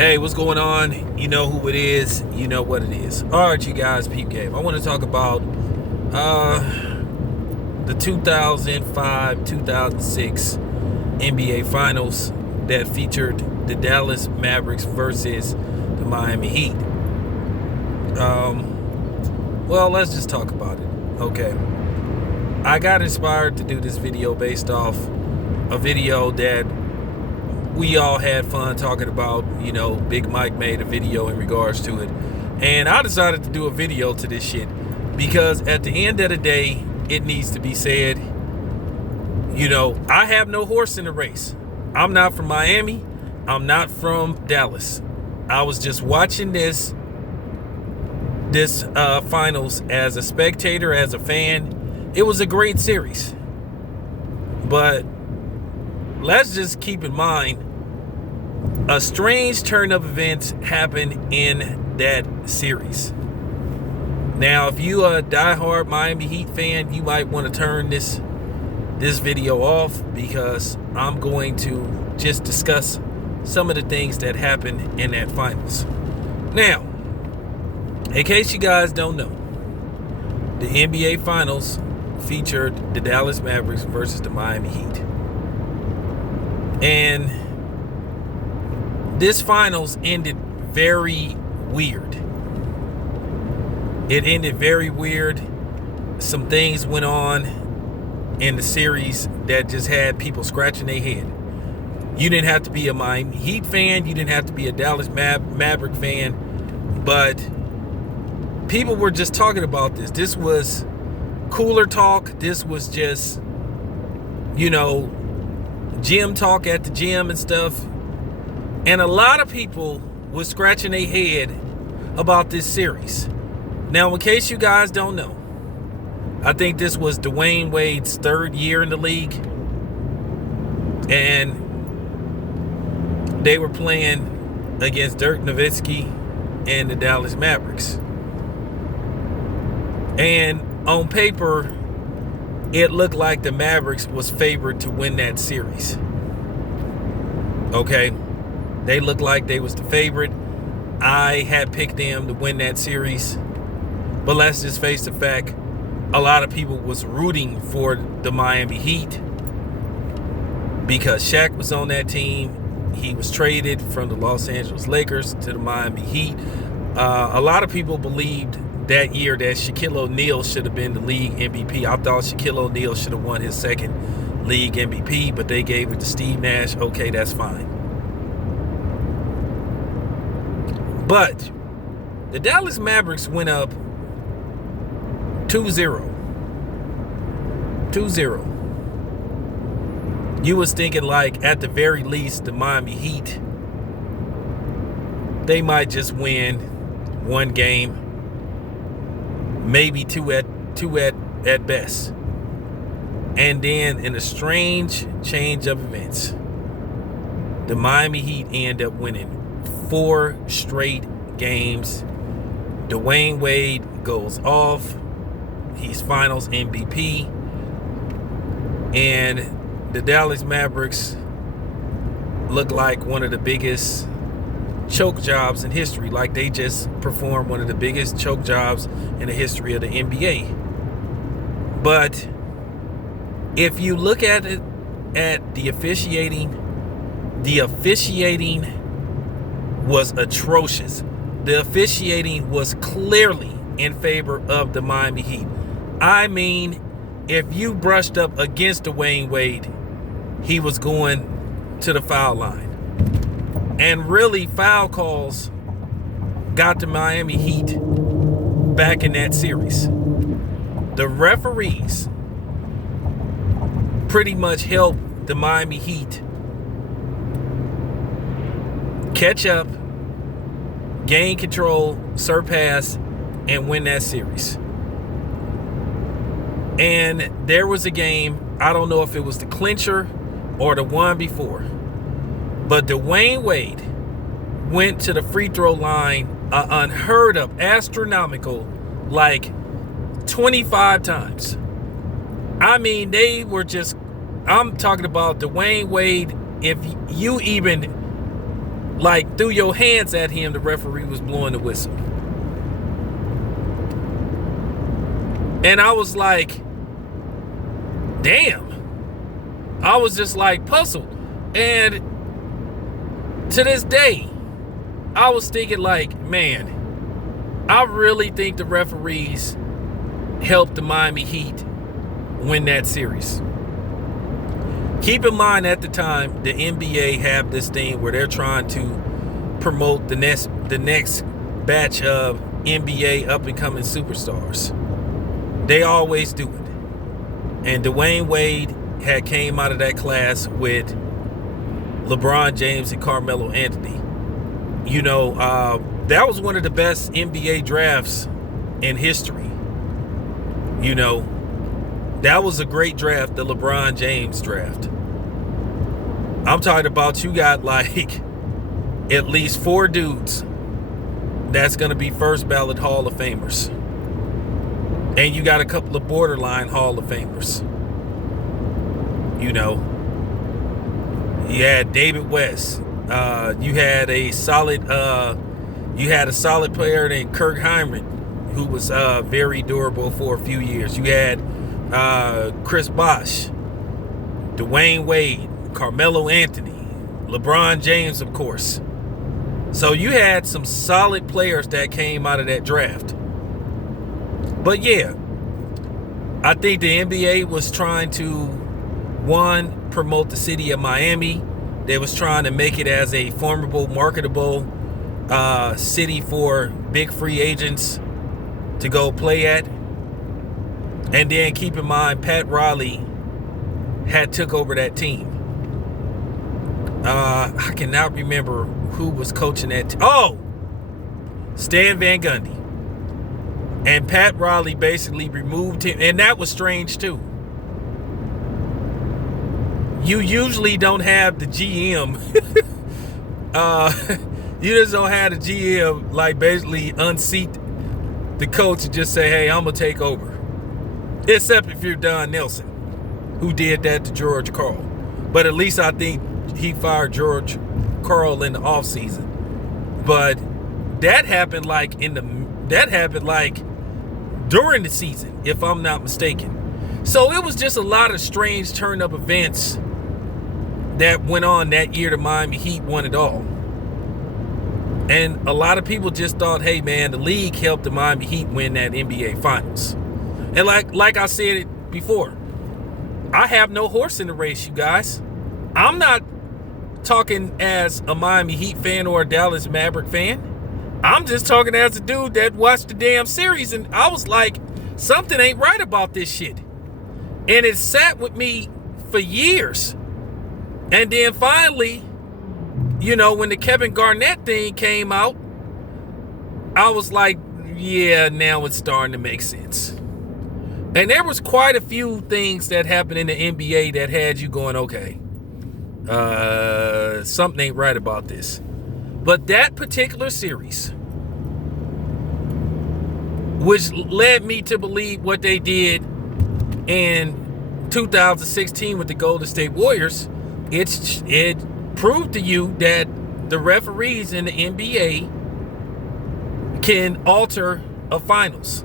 Hey, what's going on? You know who it is. You know what it is. All right, you guys, peep game. I want to talk about the 2005-2006 NBA Finals that featured the Dallas Mavericks versus the Miami Heat. Well, let's just talk about it. Okay. I got inspired to do this video based off a video that we all had fun talking about. You know, Big Mike made a video in regards to it. And I decided to do a video to this shit because at the end of the day, it needs to be said, you know, I have no horse in the race. I'm not from Miami. I'm not from Dallas. I was just watching this finals as a spectator, as a fan. It was a great series. But let's just keep in mind, a strange turn of events happened in that series. Now, if you are a diehard Miami Heat fan, you might want to turn this video off because I'm going to just discuss some of the things that happened in that finals. Now, in case you guys don't know, the NBA Finals featured the Dallas Mavericks versus the Miami Heat. And this finals ended very weird. It ended very weird. Some things went on in the series that just had people scratching their head. You didn't have to be a Miami Heat fan. You didn't have to be a Dallas Maverick fan. But people were just talking about this. This was cooler talk. This was just, you know, gym talk at the gym and stuff. And a lot of people were scratching their head about this series. Now, in case you guys don't know, I think this was Dwayne Wade's third year in the league. And they were playing against Dirk Nowitzki and the Dallas Mavericks. And on paper, it looked like the Mavericks was favored to win that series. Okay? They looked like they was the favorite. I had picked them to win that series. But let's just face the fact, a lot of people was rooting for the Miami Heat because Shaq was on that team. He was traded from the Los Angeles Lakers to the Miami Heat. A lot of people believed that year that Shaquille O'Neal should have been the league MVP. I thought Shaquille O'Neal should have won his second league MVP, but they gave it to Steve Nash. Okay, that's fine. But the Dallas Mavericks went up 2-0. 2-0. You was thinking, like, at the very least, the Miami Heat, they might just win one game, maybe two at best. And then in a strange change of events, the Miami Heat end up winning 4 straight games. Dwayne Wade goes off. He's finals MVP. And the Dallas Mavericks look like one of the biggest choke jobs in history. Like they just performed one of the biggest choke jobs in the history of the NBA. But if you look at it, at the officiating was atrocious. The officiating was clearly in favor of the Miami Heat. I mean, if you brushed up against Dwayne Wade, he was going to the foul line. And really, foul calls got the Miami Heat back in that series. The referees pretty much helped the Miami Heat catch up, gain control, surpass, and win that series. And there was a game, I don't know if it was the clincher or the one before, but Dwayne Wade went to the free throw line unheard of, astronomical, like 25 times. I mean, they were just, I'm talking about Dwayne Wade. If you even like threw your hands at him, the referee was blowing the whistle. And I was like, damn. I was just like puzzled. And to this day, I was thinking like, man, I really think the referees helped the Miami Heat win that series. Keep in mind, at the time, the NBA have this thing where they're trying to promote the next batch of NBA up-and-coming superstars. They always do it. And Dwayne Wade had came out of that class with LeBron James and Carmelo Anthony. You know, that was one of the best NBA drafts in history. You know, that was a great draft, the LeBron James draft. I'm talking about, you got like at least 4 dudes that's going to be first ballot Hall of Famers. And you got a couple of borderline Hall of Famers. You know, you had David West. You had a solid player named Kirk Hinrich, who was very durable for a few years. You had Chris Bosh, Dwayne Wade, Carmelo Anthony, LeBron James, of course. So you had some solid players that came out of that draft. But yeah, I think the NBA was trying to, one, promote the city of Miami. They was trying to make it as a formidable, marketable city for big free agents to go play at. And then keep in mind, Pat Riley had took over that team. I cannot remember who was coaching that. Stan Van Gundy. And Pat Riley basically removed him. And that was strange too. You usually don't have the GM. You just don't have the GM like basically unseat the coach and just say, hey, I'm going to take over. Except if you're Don Nelson, who did that to George Karl. But at least I think he fired George Karl in the offseason. But that happened like during the season, if I'm not mistaken. So it was just a lot of strange turn-up events that went on that year. The Miami Heat won it all. And a lot of people just thought, hey man, the league helped the Miami Heat win that NBA Finals. And like I said it before, I have no horse in the race, you guys. I'm not talking as a Miami Heat fan or a Dallas Maverick fan. I'm just talking as a dude that watched the damn series, and I was like, something ain't right about this shit. And it sat with me for years. And then finally, you know, when the Kevin Garnett thing came out, I was like, yeah, now it's starting to make sense. And there was quite a few things that happened in the NBA that had you going, okay, something ain't right about this. But that particular series, which led me to believe what they did in 2016 with the Golden State Warriors, it proved to you that the referees in the NBA can alter a finals.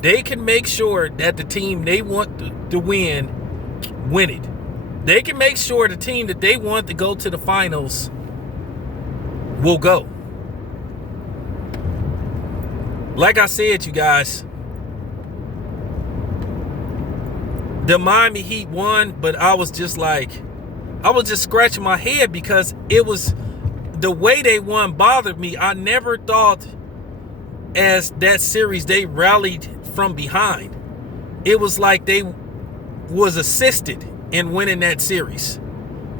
They can make sure that the team they want to win it. They can make sure the team that they want to go to the finals will go. Like I said, you guys, the Miami Heat won, but I was just scratching my head because it was the way they won bothered me. I never thought as that series they rallied from behind. It was like they was assisted in winning that series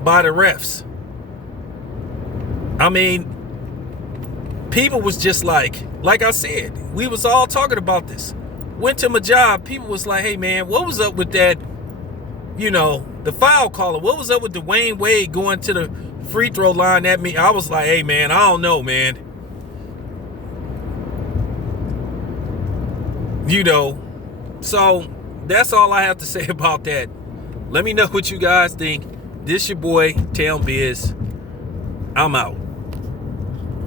by the refs. I mean, people was just like I said, we was all talking about this. Went to my job, people was like, hey man, what was up with that, you know, the foul caller? What was up with Dwayne Wade going to the free throw line at me? I was like, hey man, I don't know, man. You know, so that's all I have to say about that. Let me know what you guys think. This your boy, Town Biz. I'm out.